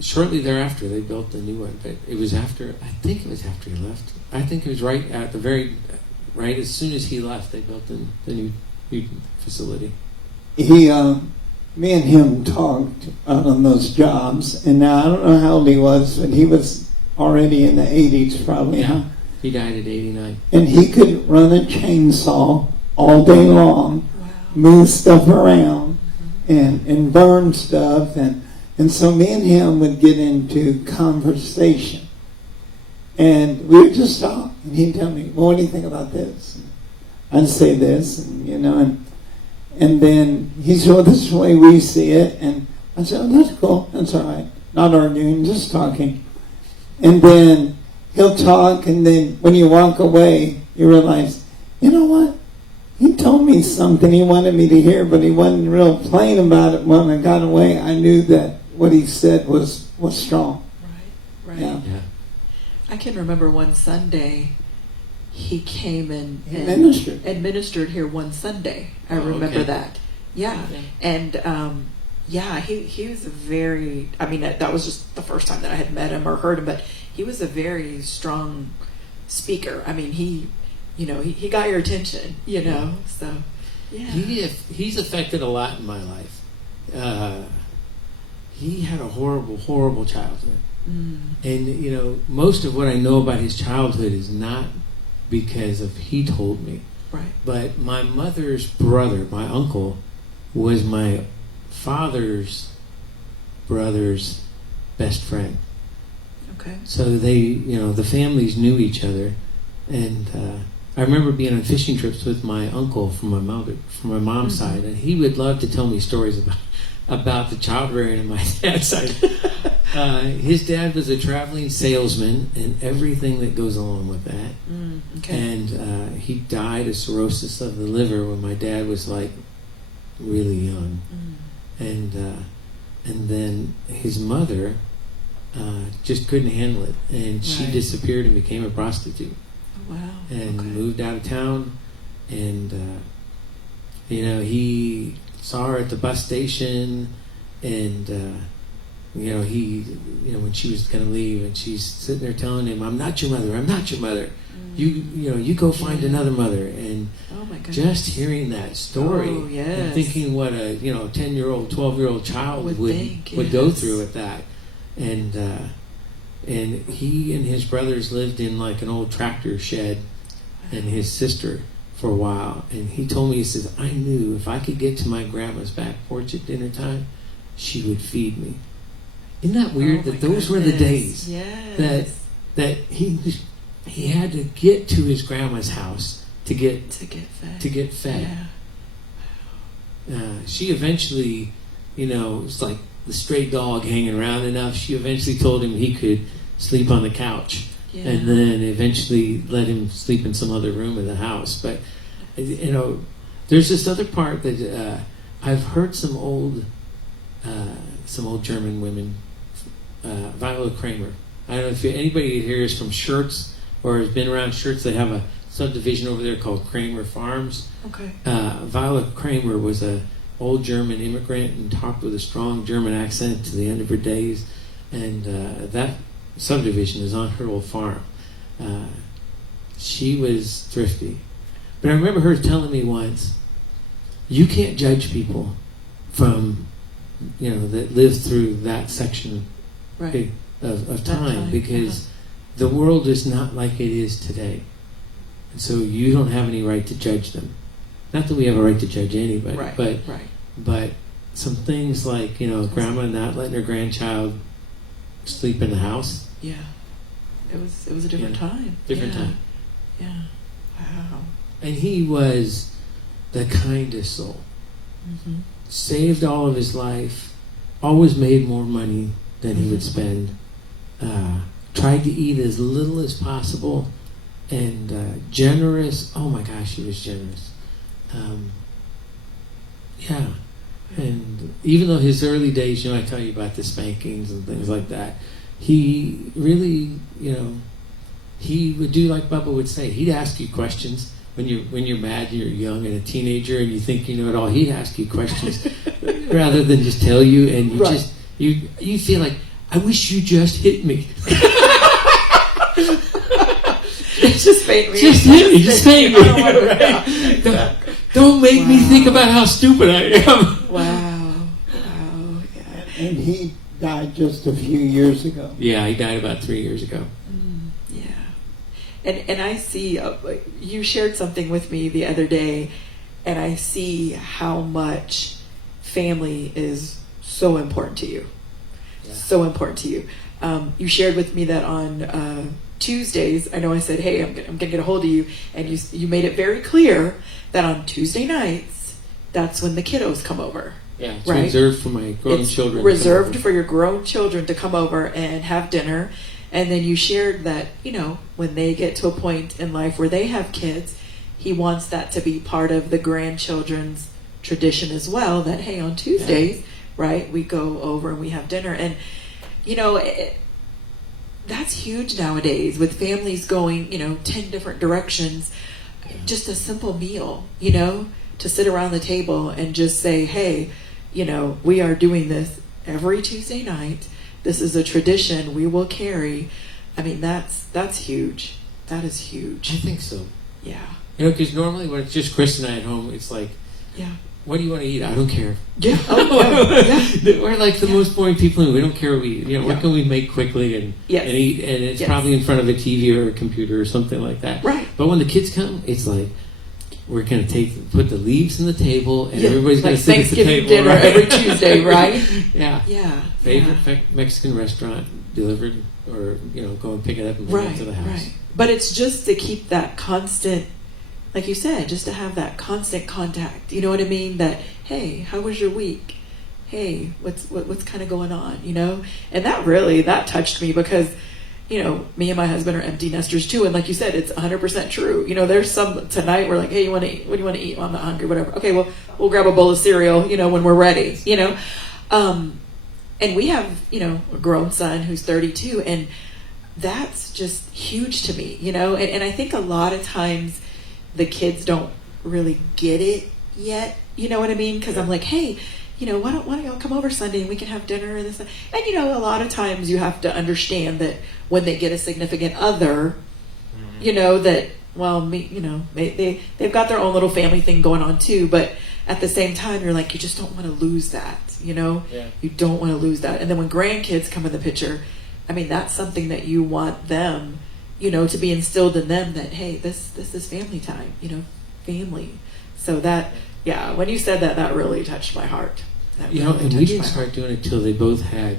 shortly thereafter they built the new one. But I think it was after he left. I think it was right as soon as he left, they built the new facility. Me and him talked out on those jobs, and now I don't know how old he was, but he was already in the 80s probably, huh? He died at 89. And he could run a chainsaw all day long, move stuff around, and burn stuff, and so me and him would get into conversation, and we would just talk, and he'd tell me, well, what do you think about this? I'd say this, and then he said, well, this is the way we see it. And I said, oh, that's cool. That's all right. Not arguing, just talking. And then he'll talk, and then when you walk away, you realize, you know what? He told me something he wanted me to hear, but he wasn't real plain about it. When I got away, I knew that what he said was strong. Right. Yeah. I can remember one Sunday he came and administered here one Sunday. I remember that. Yeah. Okay. And he was a very, that was just the first time that I had met him or heard him, but he was a very strong speaker. He got your attention, so yeah. He's affected a lot in my life. He had a horrible, horrible childhood. And, most of what I know about his childhood is not because of he told me. Right. But my mother's brother, my uncle, was my father's brother's best friend. Okay. So they, the families knew each other. And I remember being on fishing trips with my uncle from my mom's side, and he would love to tell me stories about the child rearing on my dad's side. His dad was a traveling salesman and everything that goes along with that. Okay. And he died of cirrhosis of the liver when my dad was like really young. And then his mother just couldn't handle it, and she disappeared and became a prostitute. wow. and Okay. moved out of town. And, he saw her at the bus station, and, when she was going to leave, and she's sitting there telling him, "I'm not your mother. I'm not your mother. You go find another mother." And Oh my goodness. just hearing that story, Oh, yes. and thinking what a 10-year-old, 12-year-old child Would think, would go yes. through with that. And he and his brothers lived in like an old tractor shed, and his sister for a while. And he told me, he says, "I knew if I could get to my grandma's back porch at dinner time, she would feed me." Isn't that weird? Oh that my those were the goodness. days Yes. that he had to get to his grandma's house to get fed. Yeah. She eventually, it's like the stray dog hanging around enough. She eventually told him he could sleep on the couch, Yeah. and then eventually let him sleep in some other room in the house. But there's this other part that I've heard some old German women, Viola Kramer. I don't know if anybody here is from Schertz or has been around Schertz. They have a subdivision over there called Kramer Farms. Okay. Viola Kramer was a old German immigrant and talked with a strong German accent to the end of her days, and that subdivision is on her old farm. She was thrifty, but I remember her telling me once, "You can't judge people from that live through that section Right. of That time, because the world is not like it is today, and so you don't have any right to judge them. Not that we have a right to judge anybody, Right. but Right. but some things like grandma not letting her grandchild sleep in the house, Yeah. It was a different time. different Yeah. time. Yeah. Wow. And he was the kindest soul. Mm-hmm. Saved all of his life, always made more money than he would spend, tried to eat as little as possible, and generous. Oh my gosh, he was generous. Yeah. And even though his early days, I tell you about the spankings and things like that, he really, he would do like Bubba would say. He'd ask you questions. When you're mad, you're young and a teenager, and you think you know it all. He'd ask you questions rather than just tell you, and you feel like, "I wish you just hit me." Just made me. Just hit me. Just hit me. Right? Don't make me think about how stupid I am. Wow. Yeah. And he died just a few years ago. Yeah, he died about 3 years ago. Yeah. And I see, you shared something with me the other day, and I see how much family is so important to you. Yeah. So important to you. You shared with me that on Tuesdays, I know I said, "Hey, I'm going to get a hold of you," and you made it very clear that on Tuesday nights, that's when the kiddos come over. Yeah, it's right? reserved for my grown It's children. reserved for your grown children to come over and have dinner. And then you shared that, when they get to a point in life where they have kids, he wants that to be part of the grandchildren's tradition as well, that, hey, on Tuesdays, right, we go over and we have dinner. And, that's huge nowadays with families going, 10 different directions. Just a simple meal, to sit around the table and just say, "Hey, we are doing this every Tuesday night. This is a tradition we will carry." I mean, that's huge. That is huge. I think so. Yeah. Because normally when it's just Chris and I at home, it's like, Yeah. "What do you want to eat? I don't care." Yeah. Oh, yeah. We're like the most boring people. We don't care what we eat. What can we make quickly and eat? And it's probably in front of a TV or a computer or something like that. Right. But when the kids come, it's like, we're going to put the leaves on the table, and everybody's going to sit at the Thanksgiving table. dinner every Tuesday, right? Yeah. Yeah. Favorite Mexican restaurant delivered, or go and pick it up and bring it to the house. Right. But it's just to keep that constant, like you said, just to have that constant contact. You know what I mean? That, hey, how was your week? Hey, what's kind of going on? And that touched me because, me and my husband are empty nesters too, and like you said, it's 100% true. There's some tonight we're like, "Hey, what do you want to eat?" Well, I'm not hungry, whatever. Okay, well, we'll grab a bowl of cereal, when we're ready. And we have, a grown son who's 32, and that's just huge to me, and I think a lot of times the kids don't really get it yet, you know what I mean? Because I'm like, hey, why don't y'all come over Sunday and we can have dinner and this, and a lot of times you have to understand that when they get a significant other, that, well, they've got their own little family thing going on too, but at the same time, you're like, you just don't want to lose that, Yeah. You don't want to lose that. And then when grandkids come in the picture, I mean, that's something that you want them, to be instilled in them that, hey, this is family time, family. So that, when you said that, that really touched my heart. And we didn't start doing it till they both had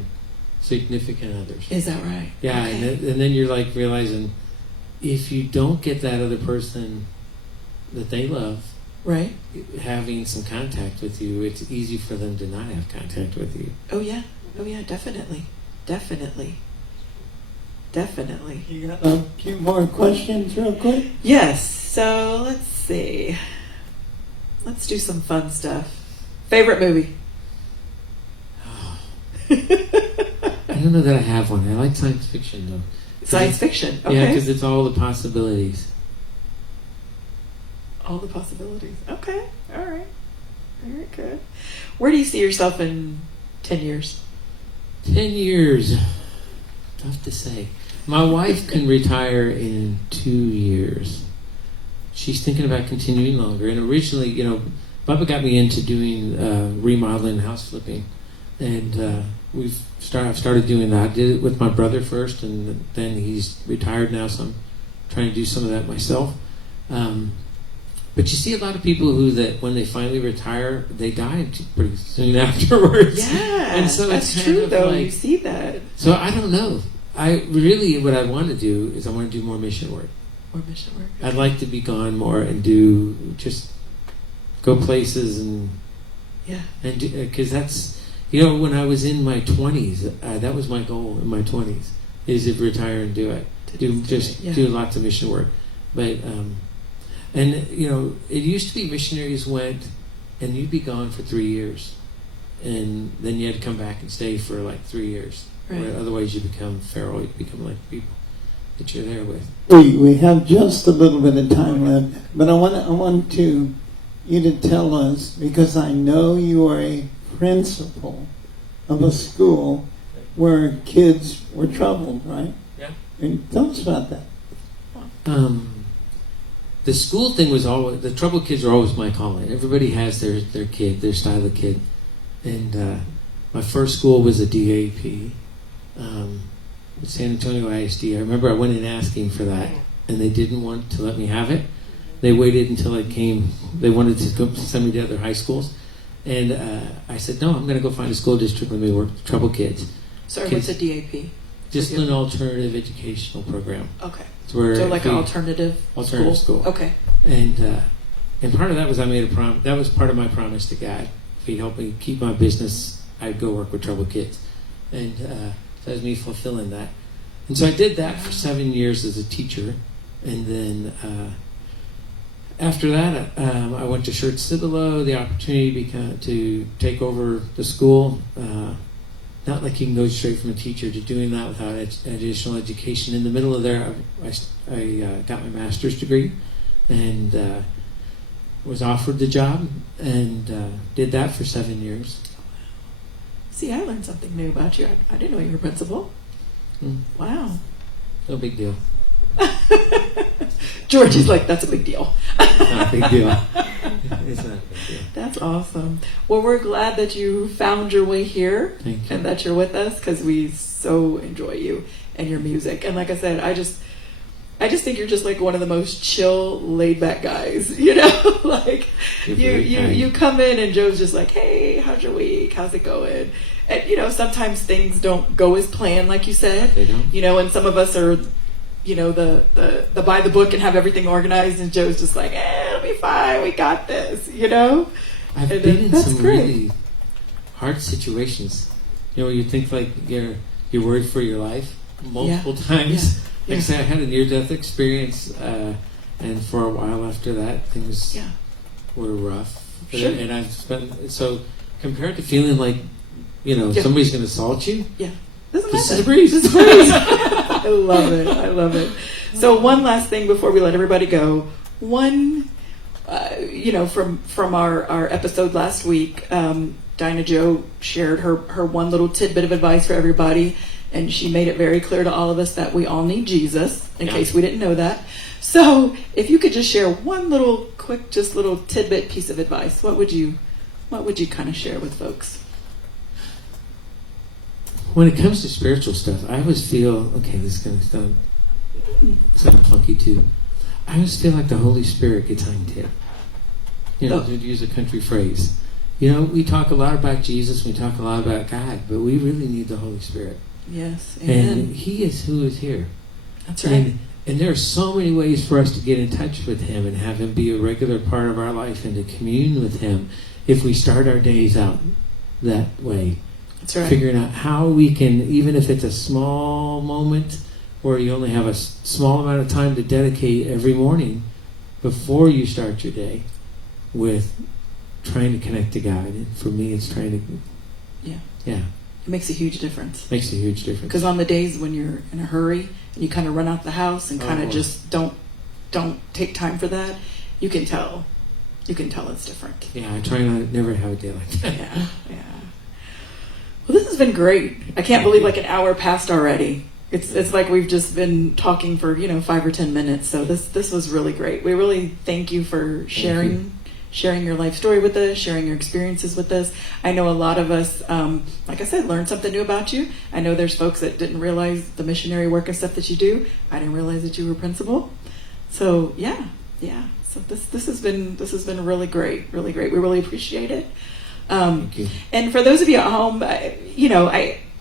significant others. Is that right? Yeah, Okay. and then you're like realizing if you don't get that other person that they love, right, having some contact with you, it's easy for them to not have contact with you. Oh yeah, definitely. You got a few more questions real quick? Yes, so let's see. Let's do some fun stuff. Favorite movie? I don't know that I have one. I like science fiction though. Science fiction, okay. Yeah, because it's all the possibilities. All the possibilities. Okay, all right. Very good. Where do you see yourself in 10 years? 10 years. Tough to say. My wife can retire in 2 years. She's thinking about continuing longer. And originally, Bubba got me into doing remodeling, house flipping. And I've started doing that. I did it with my brother first, and then he's retired now, so I'm trying to do some of that myself. But you see a lot of people that when they finally retire, they die pretty soon afterwards. Yeah, and so that's it's kind true, of though. like, You see that. So I don't know. What I want to do is I want to do more mission work. More mission work. Okay. I'd like to be gone more and just go places and because that's when I was in my 20s, that was my goal in my 20s is to retire and do it. Do lots of mission work, but. And, it used to be missionaries went and you'd be gone for 3 years. And then you had to come back and stay for like 3 years. Right. Or otherwise you become feral. You become like people that you're there with. We have just a little bit of time left. But I want you to tell us, because I know you are a principal of a school where kids were troubled, right? Yeah. And tell us about that. The school thing was always, the troubled kids are always my calling. Everybody has their kid, their style of kid. And my first school was a DAP, San Antonio ISD. I remember I went in asking for that, and they didn't want to let me have it. They waited until it came, they wanted to go send me to other high schools. And I said, no, I'm going to go find a school district when we work with troubled kids. Sorry, what's a DAP? Just an alternative educational program. Okay. So like an alternative school. Okay. And part of that was I made a promise. That was part of my promise to God. If He'd help me keep my business, I'd go work with troubled kids. And that was me fulfilling that. And so I did that for 7 years as a teacher. And then after that, I went to Church Cibolo, the opportunity to take over the school. Not like you can go straight from a teacher to doing that without additional education. In the middle of there, I got my master's degree and was offered the job and did that for 7 years. See, I learned something new about you. I didn't know you were a principal. Wow. No big deal. Georgie's like, that's a big deal. It's not a big deal. It's not a big deal. That's awesome. Well, we're glad that you found your way here. Thank you. And that you're with us because we so enjoy you and your music. And like I said, I just think you're just like one of the most chill, laid back guys. Like you come in and Joe's just like, hey, how's your week? How's it going? And sometimes things don't go as planned, like you said. They don't. And some of us are the by the book and have everything organized, and Joe's just like, it'll be fine, we got this, I've and been in that's some great. really hard situations. You think like you're worried for your life multiple times. Like I said, I had a near-death experience, and for a while after that, things were rough. Sure. And I've spent, so compared to feeling like, somebody's going to assault you, Doesn't This matter. is a breeze. This is a breeze. I love it. I love it. So one last thing before we let everybody go. One, from our episode last week, Dinah Jo shared her one little tidbit of advice for everybody, and she made it very clear to all of us that we all need Jesus, in case we didn't know that. So if you could just share one little quick, just little tidbit piece of advice, what would you kind of share with folks? When it comes to spiritual stuff, I always feel, okay, this is going to sound funky too. I always feel like the Holy Spirit gets hindtail. To use a country phrase. We talk a lot about Jesus, we talk a lot about God, but we really need the Holy Spirit. Yes, amen. And He is who is here. That's right. And there are so many ways for us to get in touch with Him and have Him be a regular part of our life and to commune with Him if we start our days out that way. That's right. Figuring out how we can, even if it's a small moment where you only have a small amount of time to dedicate every morning before you start your day with trying to connect to God. And for me, it's trying to... Yeah. It makes a huge difference. Makes a huge difference. Because on the days when you're in a hurry and you kind of run out the house and kind of just don't take time for that, you can tell it's different. Yeah, I try not never have a day like that. Yeah. Well, this has been great. I can't believe like an hour passed already. It's like we've just been talking for 5 or 10 minutes. So this was really great. We really thank you for sharing your life story with us, sharing your experiences with us. I know a lot of us, like I said, learned something new about you. I know there's folks that didn't realize the missionary work and stuff that you do. I didn't realize that you were principal. So yeah. So this has been really great, really great. We really appreciate it. Thank you. And for those of you at home,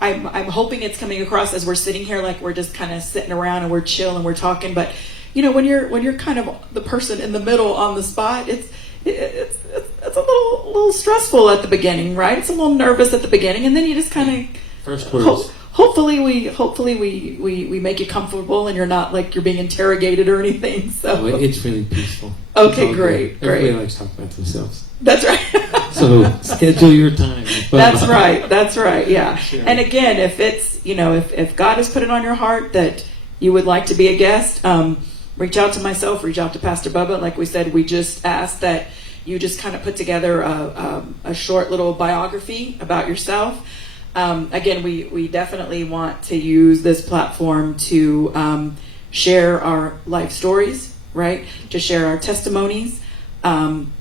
I'm hoping it's coming across as we're sitting here like we're just kind of sitting around and we're chill and we're talking. But when you're kind of the person in the middle on the spot, it's a little stressful at the beginning, right? It's a little nervous at the beginning, and then you just kind of first words. Hopefully we make you comfortable, and you're not like you're being interrogated or anything. So it's really peaceful. Okay, great. Everybody likes to talk about themselves. That's right. So schedule your time. That's right. Yeah. Sure. And again, if it's if God has put it on your heart that you would like to be a guest, reach out to myself, reach out to Pastor Bubba. Like we said, we just asked that you just kind of put together a short little biography about yourself. Again, we definitely want to use this platform to share our life stories, right? To share our testimonies.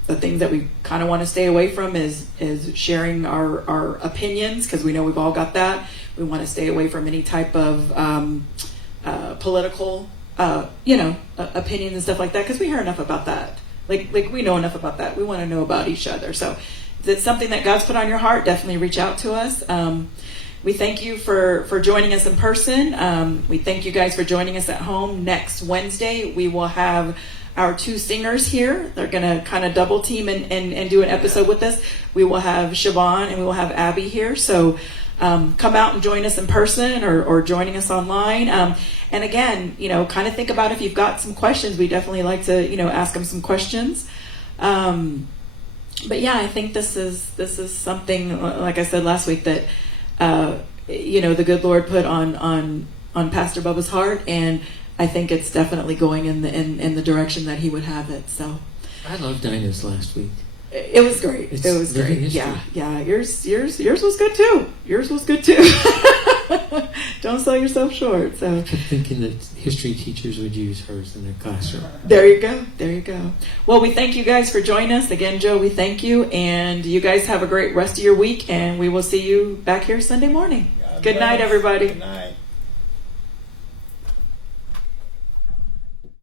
The things that we kind of want to stay away from is sharing our opinions, because we know we've all got that. We want to stay away from any type of political opinions and stuff like that, because we hear enough about that. Like we know enough about that. We want to know about each other. So if it's something that God's put on your heart, definitely reach out to us. We thank you for joining us in person. We thank you guys for joining us at home. Next Wednesday, we will have our 2 singers here. They're going to kind of double team and do an episode with us. We will have Siobhan and we will have Abby here. So come out and join us in person or joining us online. And again, kind of think about if you've got some questions. We definitely like to, ask them some questions. But yeah, I think this is something, like I said last week, that the good Lord put on Pastor Bubba's heart, and I think it's definitely going in the direction that he would have it. So I loved Dinah's last week. It was great. It's it was great. history. Yeah. Yours was good too. Yours was good too. Don't sell yourself short. So I kept thinking that history teachers would use hers in their classroom. There you go. Well, we thank you guys for joining us. Again, Joe, we thank you. And you guys have a great rest of your week. And we will see you back here Sunday morning. Good night, everybody. Good night.